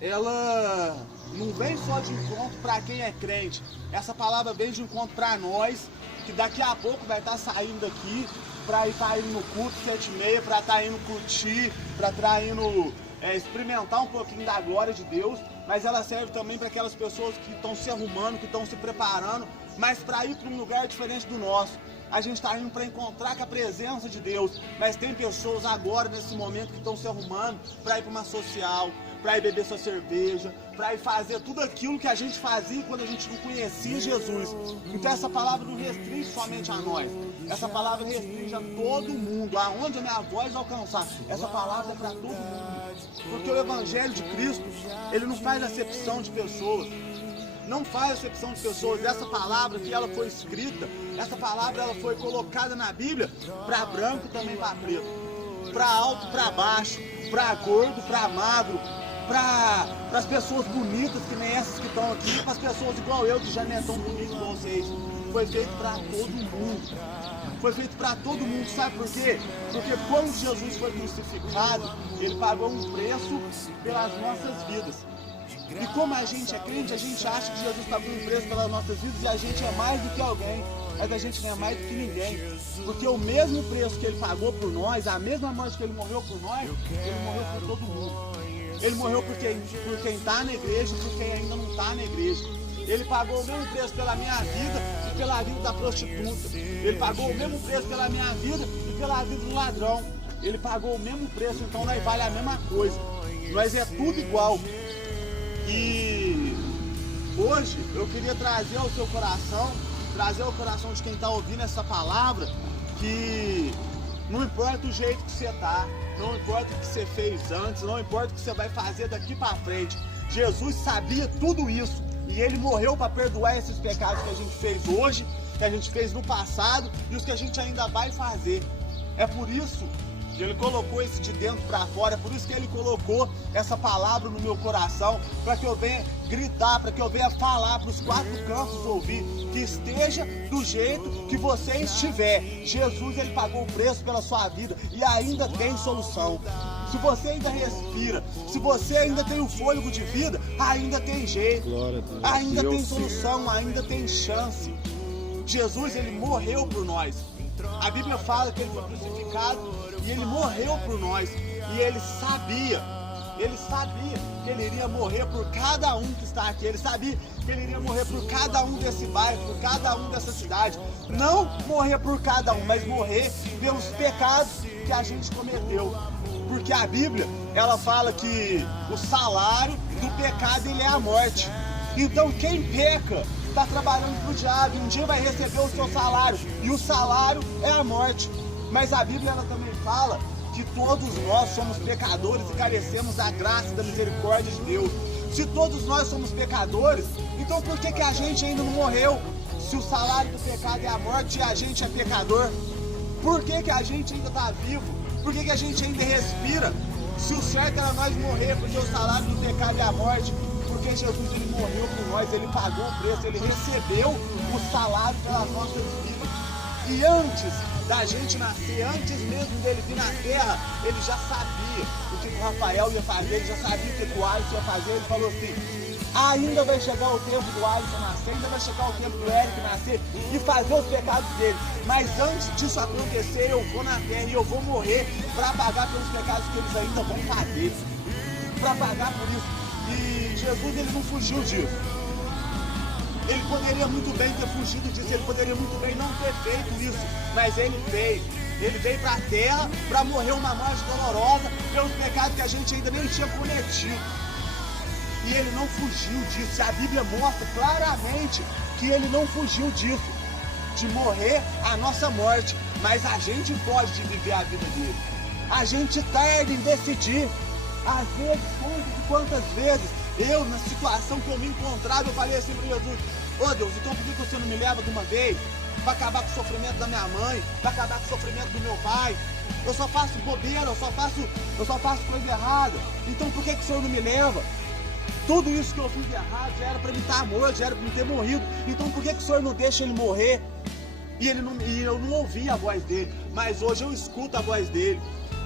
ela não vem só de encontro para quem é crente. Essa palavra vem de encontro para nós, que daqui a pouco vai estar saindo daqui para estar indo no culto 7h30, para estar indo curtir, para estar indo experimentar um pouquinho da glória de Deus. Mas ela serve também para aquelas pessoas que estão se arrumando, que estão se preparando, mas para ir para um lugar diferente do nosso. A gente está indo para encontrar com a presença de Deus, mas tem pessoas agora, nesse momento, que estão se arrumando para ir para uma social, para ir beber sua cerveja, para ir fazer tudo aquilo que a gente fazia quando a gente não conhecia Jesus. Então essa palavra não restringe somente a nós, essa palavra restringe a todo mundo, aonde a minha voz alcançar. Essa palavra é para todo mundo, porque o Evangelho de Cristo, ele não faz acepção de pessoas. Não faz acepção de pessoas. Essa palavra que ela foi escrita, essa palavra ela foi colocada na Bíblia para branco e também para preto, para alto, para baixo, para gordo, para magro, para as pessoas bonitas que nem essas que estão aqui, para as pessoas igual eu que já não é tão bonito igual vocês. Foi feito para todo mundo. Foi feito para todo mundo. Sabe por quê? Porque quando Jesus foi crucificado, ele pagou um preço pelas nossas vidas. E como a gente é crente, a gente acha que Jesus pagou um preço pelas nossas vidas e a gente é mais do que alguém, mas a gente não é mais do que ninguém. Porque o mesmo preço que ele pagou por nós, a mesma morte que ele morreu por nós, ele morreu por todo mundo. Ele morreu por quem está na igreja e por quem ainda não está na igreja. Ele pagou o mesmo preço pela minha vida e pela vida da prostituta. Ele pagou o mesmo preço pela minha vida e pela vida do ladrão. Ele pagou o mesmo preço, então nós vale a mesma coisa. Nós é tudo igual. E hoje eu queria trazer ao seu coração, trazer ao coração de quem está ouvindo essa palavra, que não importa o jeito que você está, não importa o que você fez antes, não importa o que você vai fazer daqui para frente. Jesus sabia tudo isso e ele morreu para perdoar esses pecados que a gente fez hoje, que a gente fez no passado e os que a gente ainda vai fazer. É por isso que ele colocou isso de dentro para fora, é por isso que ele colocou essa palavra no meu coração, para que eu venha gritar, para que eu venha falar para os 4 cantos ouvir, que esteja do jeito que você estiver. Jesus, ele pagou o preço pela sua vida e ainda tem solução. Se você ainda respira, se você ainda tem o fôlego de vida, ainda tem jeito, ainda tem solução, ainda tem chance. Jesus, ele morreu por nós. A Bíblia fala que ele foi crucificado e ele morreu por nós. E ele sabia que ele iria morrer por cada um que está aqui. Ele sabia que ele iria morrer por cada um desse bairro, por cada um dessa cidade. Não morrer por cada um, mas morrer pelos pecados que a gente cometeu. Porque a Bíblia, ela fala que o salário do pecado, ele é a morte. Então quem peca está trabalhando para o diabo, um dia vai receber o seu salário, e o salário é a morte. Mas a Bíblia, ela também fala que todos nós somos pecadores e carecemos da graça e da misericórdia de Deus. Se todos nós somos pecadores, então por que a gente ainda não morreu? Se o salário do pecado é a morte e a gente é pecador, por que a gente ainda está vivo? Por que a gente ainda respira? Se o certo era nós morrer, porque o salário do pecado é a morte. Porque Jesus, ele morreu por nós, ele pagou o preço, ele recebeu o salário pelas nossas vidas. E antes da gente nascer, antes mesmo dele vir na terra, ele já sabia o que o Rafael ia fazer, ele já sabia o que o Alisson ia fazer. Ele falou assim: ainda vai chegar o tempo do Alisson nascer, ainda vai chegar o tempo do Eric nascer e fazer os pecados dele. Mas antes disso acontecer, eu vou na terra e eu vou morrer para pagar pelos pecados que eles ainda vão fazer, para pagar por isso. E Jesus, ele não fugiu disso. Ele poderia muito bem ter fugido disso, ele poderia muito bem não ter feito isso, mas ele veio. Ele veio para a terra para morrer uma morte dolorosa pelos pecados que a gente ainda nem tinha cometido. E ele não fugiu disso. A Bíblia mostra claramente que ele não fugiu disso, de morrer a nossa morte, mas a gente pode viver a vida dele. A gente tarda em decidir. Às vezes, quantas vezes eu, na situação que eu me encontrava, eu falei assim para Jesus: ô Deus, então por que você não me leva de uma vez? Para acabar com o sofrimento da minha mãe, para acabar com o sofrimento do meu pai. Eu só faço bobeira, eu só faço coisa errada. Então por que o Senhor não me leva? Tudo isso que eu fiz errado já era para ele estar morto, já era para ele ter morrido. Então por que o Senhor não deixa ele morrer? E eu não ouvi a voz dele, mas hoje eu escuto a voz dele.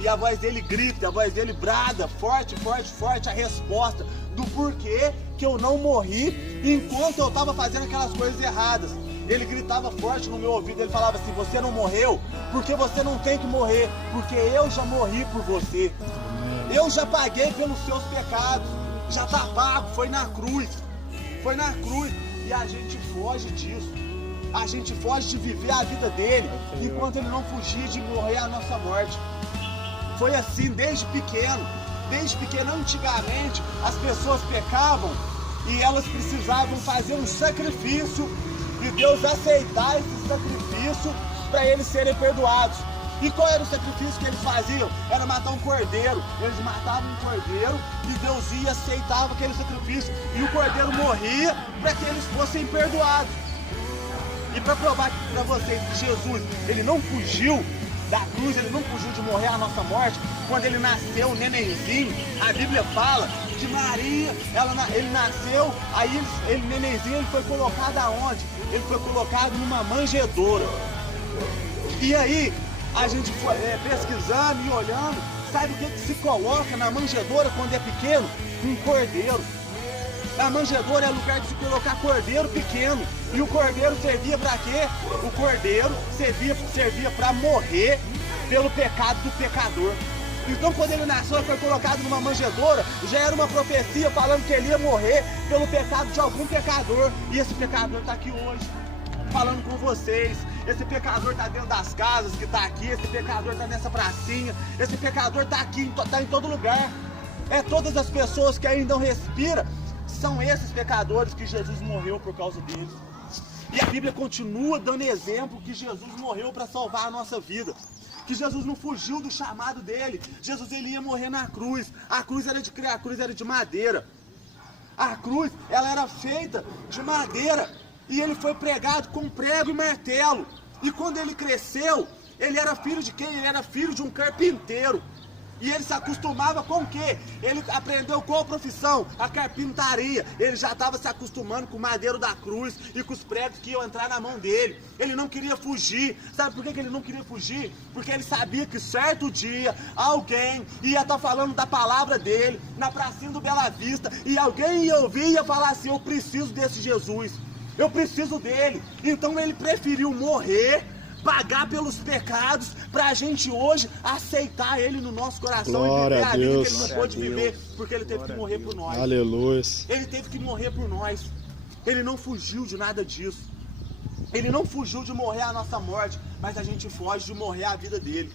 E a voz dele grita, a voz dele brada, forte, forte, forte, a resposta do porquê que eu não morri enquanto eu estava fazendo aquelas coisas erradas. Ele gritava forte no meu ouvido, ele falava assim: você não morreu porque você não tem que morrer, porque eu já morri por você. Eu já paguei pelos seus pecados, já está pago, foi na cruz. Foi na cruz. E a gente foge disso. A gente foge de viver a vida dele, enquanto ele não fugir de morrer a nossa morte. Foi assim desde pequeno. Desde pequeno, antigamente, as pessoas pecavam e elas precisavam fazer um sacrifício e Deus aceitar esse sacrifício para eles serem perdoados. E qual era o sacrifício que eles faziam? Era matar um cordeiro. Eles matavam um cordeiro e Deus ia aceitava aquele sacrifício. E o cordeiro morria para que eles fossem perdoados. E para provar para vocês que Jesus, ele não fugiu da cruz, ele não fugiu de morrer a nossa morte. Quando ele nasceu, o nenenzinho, a Bíblia fala que Maria, ele nasceu, aí ele nenenzinho, ele foi colocado aonde? Ele foi colocado numa manjedoura. E aí, a gente foi pesquisando e olhando, sabe o que se coloca na manjedoura quando é pequeno? Um cordeiro. A manjedoura é lugar de se colocar cordeiro pequeno. E o cordeiro servia para quê? O cordeiro servia para morrer pelo pecado do pecador. Então quando ele nasceu e foi colocado numa manjedoura, já era uma profecia falando que ele ia morrer pelo pecado de algum pecador. E esse pecador está aqui hoje, falando com vocês. Esse pecador está dentro das casas que está aqui, esse pecador está nessa pracinha, esse pecador está aqui, está em todo lugar. É todas as pessoas que ainda não respiram, são esses pecadores que Jesus morreu por causa deles. E a Bíblia continua dando exemplo que Jesus morreu para salvar a nossa vida. Que Jesus não fugiu do chamado dele. Jesus, ele ia morrer na cruz. A cruz era de madeira. A cruz, ela era feita de madeira. E ele foi pregado com prego e martelo. E quando ele cresceu, ele era filho de quem? Ele era filho de um carpinteiro. E ele se acostumava com o quê? Ele aprendeu qual profissão? A carpintaria. Ele já estava se acostumando com o madeiro da cruz e com os pregos que iam entrar na mão dele. Ele não queria fugir. Sabe por que ele não queria fugir? Porque ele sabia que certo dia alguém ia estar falando da palavra dele na pracinha do Bela Vista e alguém ia ouvir e ia falar assim: eu preciso desse Jesus, eu preciso dele. Então ele preferiu morrer, pagar pelos pecados, pra gente hoje aceitar ele no nosso coração. Glória e viver a vida que ele não pôde Deus. viver, porque ele teve que morrer por nós. Aleluia. Ele teve que morrer por nós. Ele não fugiu de nada disso. Ele não fugiu de morrer a nossa morte, mas a gente foge de morrer a vida dele.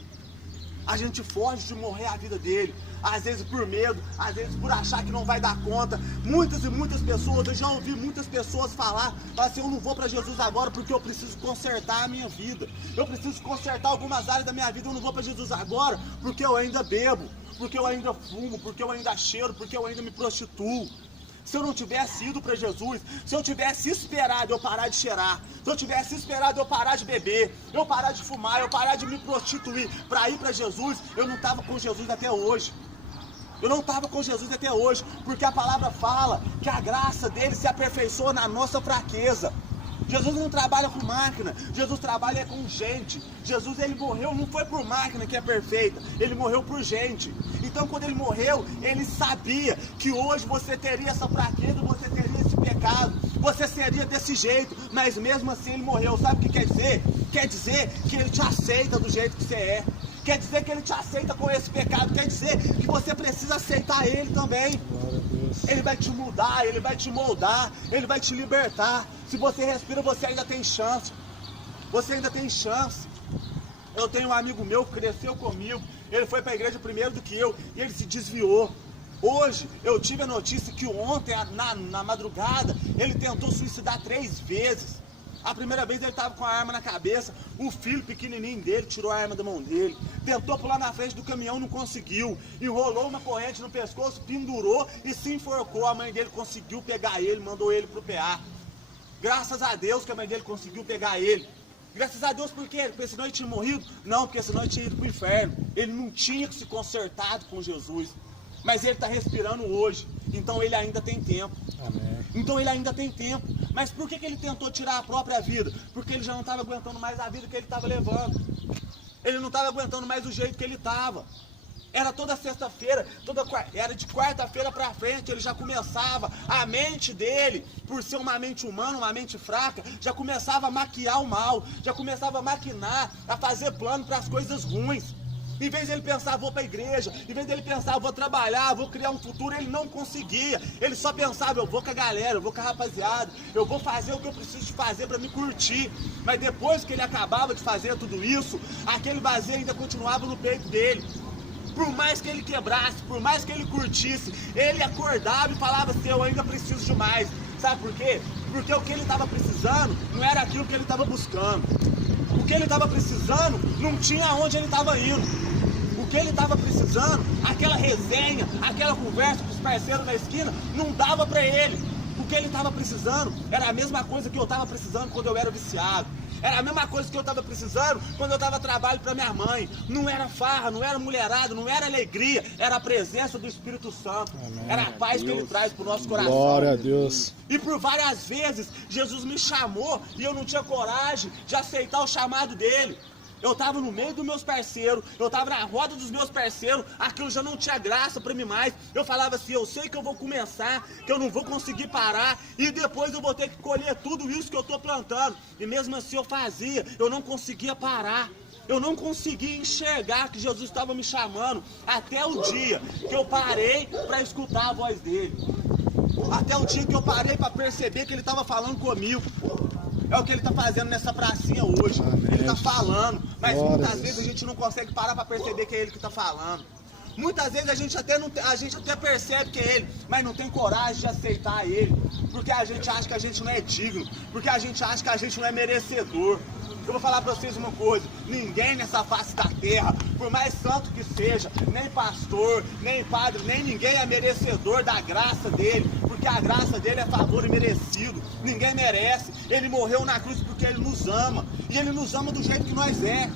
A gente foge de morrer a vida dele. Às vezes por medo, às vezes por achar que não vai dar conta. Muitas e muitas pessoas, eu já ouvi muitas pessoas falar assim: eu não vou para Jesus agora porque eu preciso consertar a minha vida. Eu preciso consertar algumas áreas da minha vida. Eu não vou para Jesus agora porque eu ainda bebo, porque eu ainda fumo, porque eu ainda cheiro, porque eu ainda me prostituo. Se eu não tivesse ido para Jesus, se eu tivesse esperado eu parar de cheirar, se eu tivesse esperado eu parar de beber, eu parar de fumar, eu parar de me prostituir para ir para Jesus, eu não estava com Jesus até hoje. Eu não estava com Jesus até hoje, porque a palavra fala que a graça dele se aperfeiçoa na nossa fraqueza. Jesus não trabalha com máquina, Jesus trabalha com gente. Jesus, ele morreu, não foi por máquina que é perfeita, ele morreu por gente. Então quando ele morreu, ele sabia que hoje você teria essa fraqueza, você teria esse pecado, você seria desse jeito, mas mesmo assim ele morreu. Sabe o que quer dizer? Quer dizer que ele te aceita do jeito que você é. Quer dizer que ele te aceita com esse pecado. Quer dizer que você precisa aceitar ele também. Ele vai te mudar, ele vai te moldar, ele vai te libertar. Se você respira, você ainda tem chance. Você ainda tem chance. Eu tenho um amigo meu que cresceu comigo. Ele foi para a igreja primeiro do que eu e ele se desviou. Hoje eu tive a notícia que ontem, na madrugada, ele tentou suicidar 3 vezes. A primeira vez ele estava com a arma na cabeça, o filho pequenininho dele tirou a arma da mão dele, tentou pular na frente do caminhão, não conseguiu, enrolou uma corrente no pescoço, pendurou e se enforcou. A mãe dele conseguiu pegar ele, mandou ele pro PA. Graças a Deus que a mãe dele conseguiu pegar ele. Graças a Deus, por quê? Porque senão ele tinha morrido? Não, porque senão ele tinha ido pro inferno. Ele não tinha se consertado com Jesus. Mas ele está respirando hoje, então ele ainda tem tempo. Amém. Então ele ainda tem tempo. Mas por que ele tentou tirar a própria vida? Porque ele já não estava aguentando mais a vida que ele estava levando. Ele não estava aguentando mais o jeito que ele estava. Era toda sexta-feira, era de quarta-feira pra frente, ele já começava, a mente dele, por ser uma mente humana, uma mente fraca, já começava a maquiar o mal, já começava a maquinar, a fazer plano para as coisas ruins. Em vez de ele pensar, vou para a igreja, em vez de ele pensar, vou trabalhar, vou criar um futuro, ele não conseguia. Ele só pensava, eu vou com a galera, eu vou com a rapaziada, eu vou fazer o que eu preciso de fazer para me curtir. Mas depois que ele acabava de fazer tudo isso, aquele vazio ainda continuava no peito dele. Por mais que ele quebrasse, por mais que ele curtisse, ele acordava e falava assim, eu ainda preciso de mais. Sabe por quê? Porque o que ele estava precisando não era aquilo que ele estava buscando. O que ele estava precisando não tinha onde ele estava indo. O que ele estava precisando, aquela resenha, aquela conversa com os parceiros na esquina, não dava para ele. O que ele estava precisando era a mesma coisa que eu estava precisando quando eu era viciado. Era a mesma coisa que eu estava precisando quando eu dava trabalho para minha mãe. Não era farra, não era mulherada, não era alegria. Era a presença do Espírito Santo. Amém. Era a paz que ele traz para o nosso coração. Glória a Deus. E por várias vezes Jesus me chamou e eu não tinha coragem de aceitar o chamado dele. Eu estava no meio dos meus parceiros, eu estava na roda dos meus parceiros, aquilo já não tinha graça para mim mais. Eu falava assim, eu sei que eu vou começar, que eu não vou conseguir parar, e depois eu vou ter que colher tudo isso que eu estou plantando. E mesmo assim eu fazia, eu não conseguia parar. Eu não conseguia enxergar que Jesus estava me chamando, até o dia que eu parei para escutar a voz dele. Até o dia que eu parei para perceber que ele estava falando comigo. É o que ele está fazendo nessa pracinha hoje. Amém. Ele está falando, mas glória muitas vezes a gente não consegue parar para perceber que é ele que está falando. Muitas vezes a gente até percebe que é ele, mas não tem coragem de aceitar ele, porque a gente acha que a gente não é digno, porque a gente acha que a gente não é merecedor. Eu vou falar para vocês uma coisa, ninguém nessa face da terra, por mais santo que seja, nem pastor, nem padre, nem ninguém é merecedor da graça dele, porque a graça dele é favor imerecido, ninguém merece. Ele morreu na cruz porque ele nos ama, e ele nos ama do jeito que nós é.